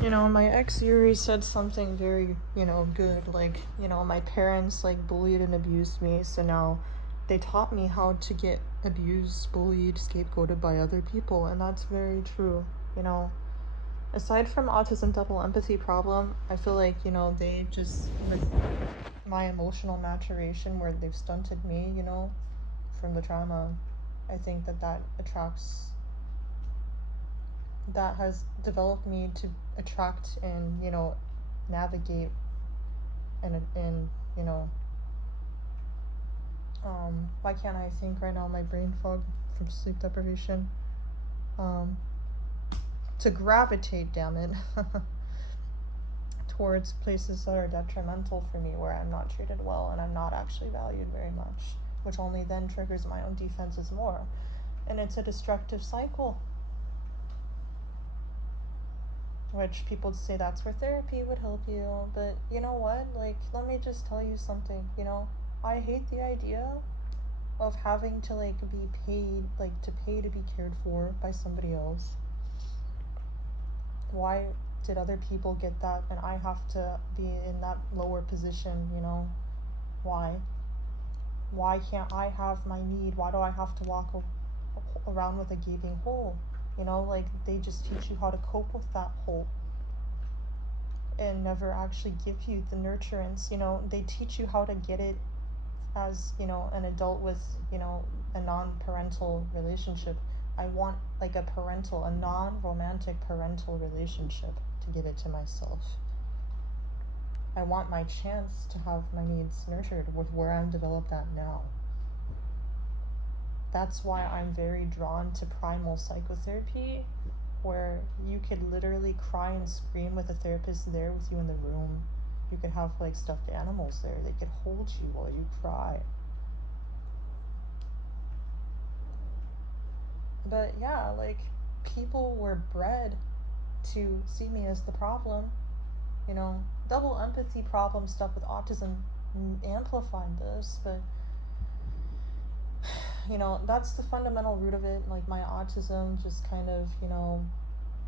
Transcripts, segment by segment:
You know, my ex Yuri said something very, good. Like, my parents, like, bullied and abused me, so now they taught me how to get abused, bullied, scapegoated by other people, and that's very true. You know, aside from autism double empathy problem, I feel like, they just, with my emotional maturation, where they've stunted me, from the trauma, I think that attracts, that has developed me to attract and, navigate and why can't I think right now? My brain fog from sleep deprivation. Um, to gravitate, damn it, towards places that are detrimental for me, where I'm not treated well and I'm not actually valued very much, which only then triggers my own defenses more. And it's a destructive cycle. Which people say that's where therapy would help you. But you know what? Like, let me just tell you something, I hate the idea of having to, like, be paid, like, to pay to be cared for by somebody else. Why did other people get that and I have to be in that lower position, Why? Why can't I have my need? Why do I have to walk around with a gaping hole? Like, they just teach you how to cope with that hole and never actually give you the nurturance. They teach you how to get it as, an adult with, a non-parental relationship. I want, like, a non-romantic parental relationship to give it to myself. I want my chance to have my needs nurtured with where I'm developed at now. That's why I'm very drawn to primal psychotherapy, where you could literally cry and scream with a therapist there with you in the room. You could have, like, stuffed animals there. They could hold you while you cry. But yeah, like, people were bred to see me as the problem. Double empathy problem stuff with autism amplified this, but that's the fundamental root of it. Like, my autism just kind of,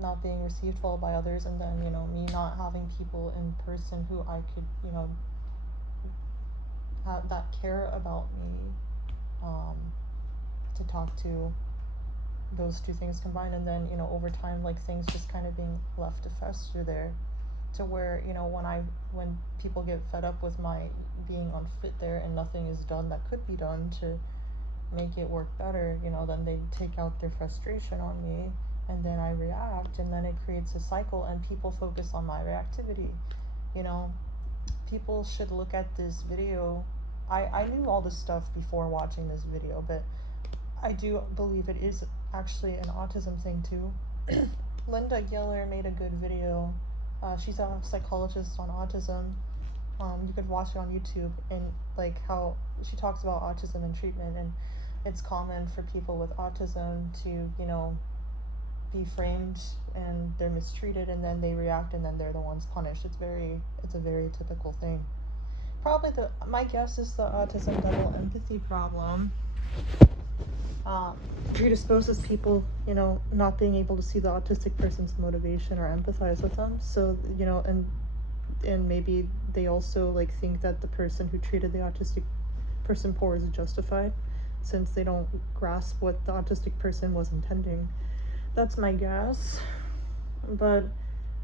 not being received well by others, and then, me not having people in person who I could, have that care about me, to talk to. Those two things combined, and then, over time, like, things just kind of being left to fester there, to where, when people get fed up with my being unfit there and nothing is done that could be done to make it work better, then they take out their frustration on me, and then I react, and then it creates a cycle, and people focus on my reactivity. People should look at this video. I knew all this stuff before watching this video, but I do believe it is actually an autism thing too. Linda Geller made a good video. She's a psychologist on autism. You could watch it on YouTube, and, like, how she talks about autism and treatment, and it's common for people with autism to, be framed and they're mistreated, and then they react, and then they're the ones punished. It's a very typical thing. Probably my guess is the autism double empathy problem predisposes people, not being able to see the autistic person's motivation or empathize with them. So, and maybe they also, like, think that the person who treated the autistic person poor is justified, since they don't grasp what the autistic person was intending. That's my guess. But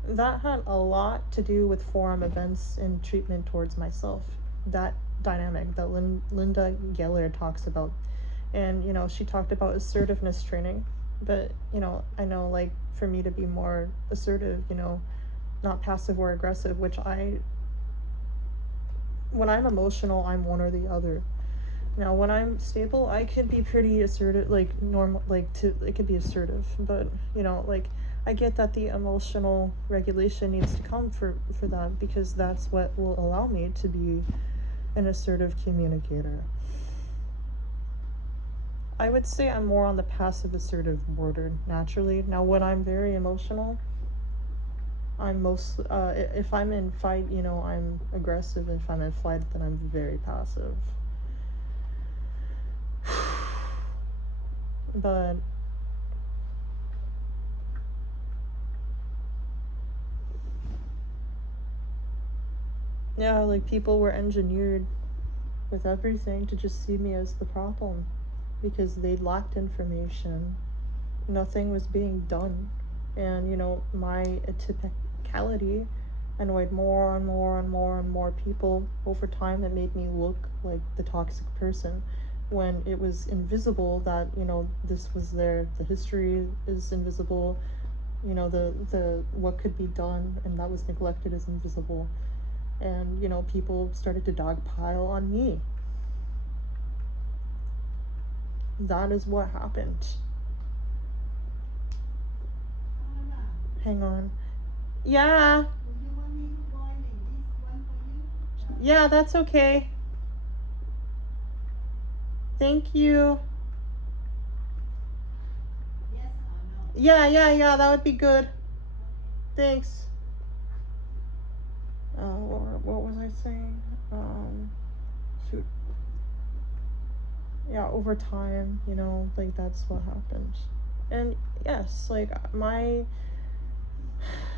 that had a lot to do with forum events and treatment towards myself. That dynamic that Linda Geller talks about. And, she talked about assertiveness training. But, I know, like, for me to be more assertive, not passive or aggressive, when I'm emotional, I'm one or the other. Now, when I'm stable, I could be pretty assertive, like, normal, like, it could be assertive, but, like, I get that the emotional regulation needs to come for that, because that's what will allow me to be an assertive communicator. I would say I'm more on the passive assertive border naturally. Now, when I'm very emotional, I'm most, if I'm in fight, I'm aggressive. If I'm in flight, then I'm very passive. But Yeah, like people were engineered with everything to just see me as the problem because they lacked information. Nothing was being done. And, you know, my atypicality annoyed more and more and more and more people over time. That made me look like the toxic person when it was invisible that, you know, this was there. The history is invisible. You know, the what could be done and that was neglected is invisible. And, you know, people started to dogpile on me. That is what happened. Hang on. Yeah. Yeah, that's okay. Thank you. Yeah, that would be good. Thanks. What was I saying? Shoot. Yeah, over time, you know, like that's what happened. And yes, like I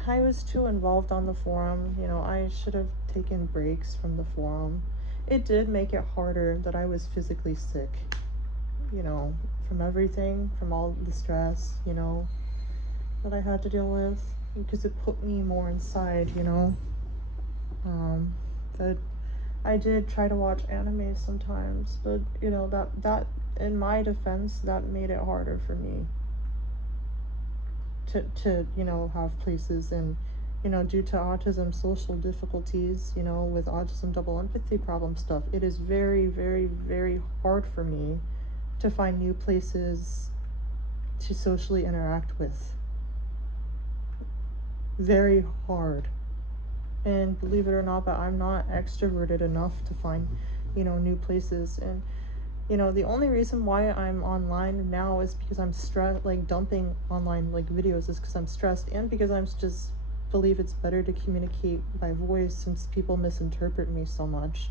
was too involved on the forum. You know, I should have taken breaks from the forum. It did make it harder that I was physically sick, you know, from everything, from all the stress, you know, that I had to deal with, because it put me more inside, you know. But I did try to watch anime sometimes, but, you know, that in my defense, that made it harder for me to you know, have places. And, you know, due to autism social difficulties, you know, with autism double empathy problem stuff, it is very, very, very hard for me to find new places to socially interact with. Very hard. And believe it or not, but I'm not extroverted enough to find, you know, new places. And, you know, the only reason why I'm online now is because I'm stressed, like dumping online like videos is because I'm stressed, and because I'm just believe it's better to communicate by voice since people misinterpret me so much.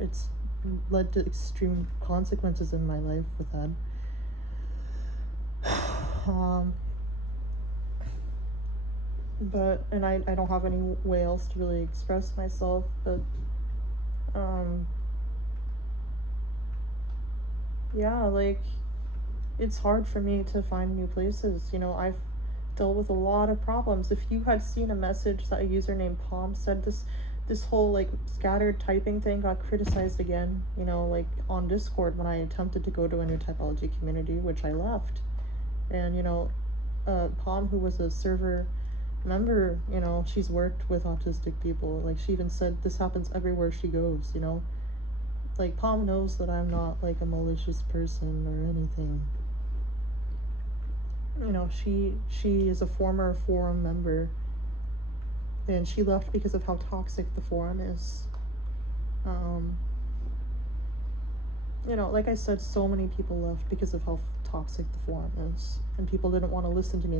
It's led to extreme consequences in my life with that. But, and I don't have any way else to really express myself, but, yeah, like, it's hard for me to find new places. You know, I've dealt with a lot of problems. If you had seen a message that a user named Palm said, this whole like scattered typing thing got criticized again, you know, like on Discord when I attempted to go to a new typology community, which I left. And, you know, Palm, who was a server member, you know, she's worked with autistic people. Like, she even said this happens everywhere she goes, you know. Like, Palm knows that I'm not like a malicious person or anything. You know, she is a former forum member, and she left because of how toxic the forum is. You know, like I said, so many people left because of how toxic the forum is, and people didn't want to listen to me.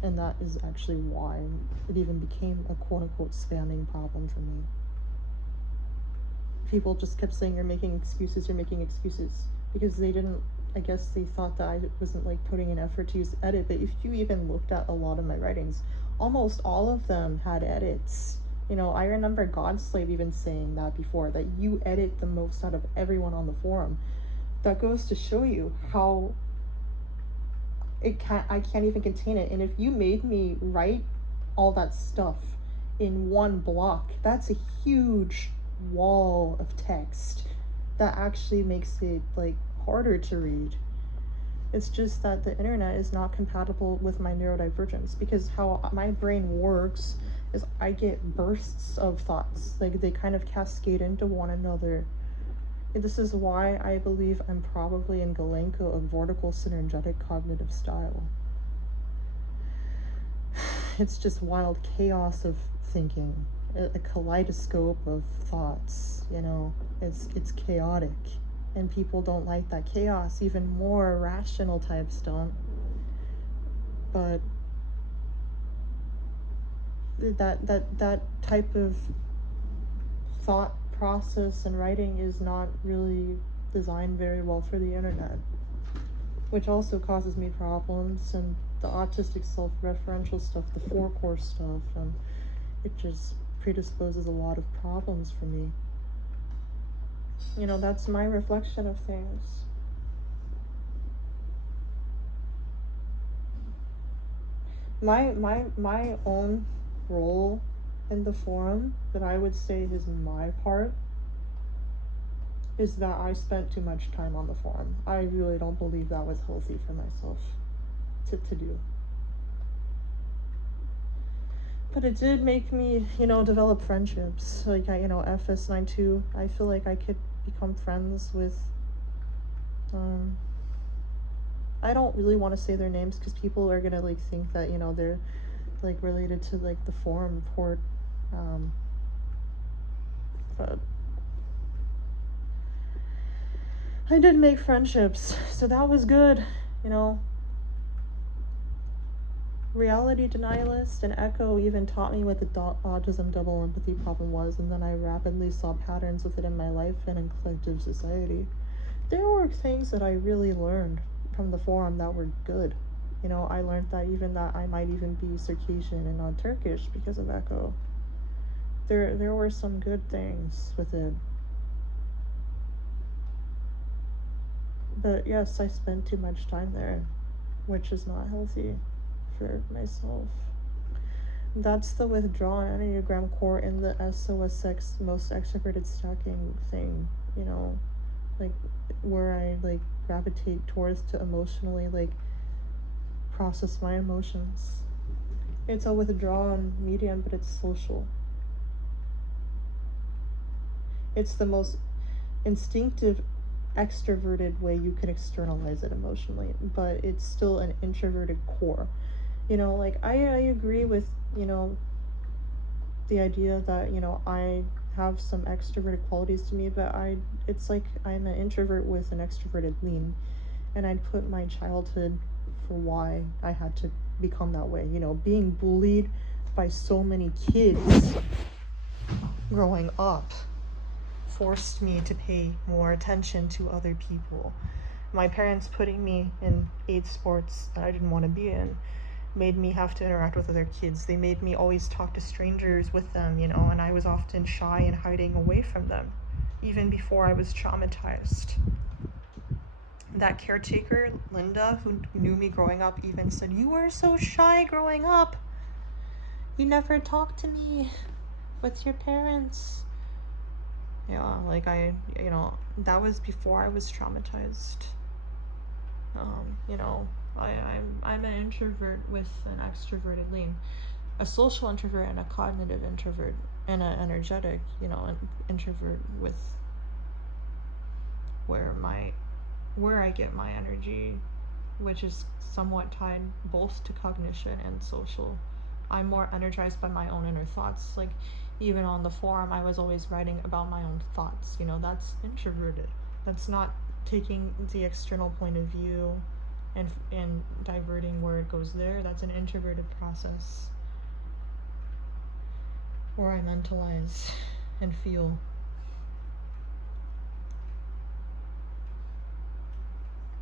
And that is actually why it even became a quote-unquote spamming problem for me. People just kept saying, you're making excuses, because they didn't, I guess they thought that I wasn't like putting an effort to use edit. But if you even looked at a lot of my writings, almost all of them had edits. You know, I remember Godslave even saying that before, that you edit the most out of everyone on the forum. That goes to show you how I can't even contain it. And if you made me write all that stuff in one block, that's a huge wall of text that actually makes it like harder to read. It's just that the internet is not compatible with my neurodivergence, because how my brain works is I get bursts of thoughts, like they kind of cascade into one another. This is why I believe I'm probably in Galenko, a vortical synergetic cognitive style. It's just wild chaos of thinking, a kaleidoscope of thoughts, you know. It's chaotic, and people don't like that chaos. Even more rational types don't. But that type of thought process and writing is not really designed very well for the internet, which also causes me problems. And the autistic self-referential stuff, the 4-core stuff, and it just predisposes a lot of problems for me. You know, that's my reflection of things. My own role in the forum that I would say is my part is that I spent too much time on the forum. I really don't believe that was healthy for myself to do. But it did make me, you know, develop friendships. Like, FS92, I feel like I could become friends with, I don't really want to say their names because people are gonna, like, think that, you know, they're, like, related to, like, the forum report, but I did make friendships, so that was good, you know. Reality Denialist and Echo even taught me what the autism double empathy problem was, and then I rapidly saw patterns with it in my life and in collective society. There were things that I really learned from the forum that were good. You know, I learned that I might even be Circassian and not Turkish because of Echo. There were some good things with it. But yes, I spent too much time there, which is not healthy for myself. That's the withdrawn Enneagram core in the SOSX most extroverted stacking thing, you know, like where I like gravitate towards to emotionally like process my emotions. It's a withdrawn medium, but it's social. It's the most instinctive extroverted way you can externalize it emotionally, but it's still an introverted core. You know, like I agree with, you know, the idea that, you know, I have some extroverted qualities to me, but it's like I'm an introvert with an extroverted lean, and I'd put my childhood for why I had to become that way. You know, being bullied by so many kids growing up forced me to pay more attention to other people. My parents putting me in 8 sports that I didn't want to be in made me have to interact with other kids. They made me always talk to strangers with them, you know, and I was often shy and hiding away from them, even before I was traumatized. That caretaker, Linda, who knew me growing up, even said, "You were so shy growing up. You never talked to me with your parents." Yeah, like you know, that was before I was traumatized. You know, I'm an introvert with an extroverted lean, a social introvert and a cognitive introvert, and an energetic, you know, an introvert with where I get my energy, which is somewhat tied both to cognition and social. I'm more energized by my own inner thoughts. Like, even on the forum, I was always writing about my own thoughts. You know, that's introverted. That's not taking the external point of view and diverting where it goes there. That's an introverted process where I mentalize and feel.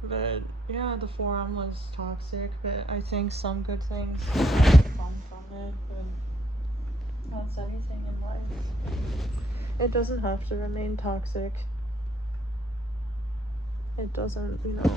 But yeah, the forum was toxic, but I think some good things come from it, and that's anything in life. It doesn't have to remain toxic. It doesn't, you know.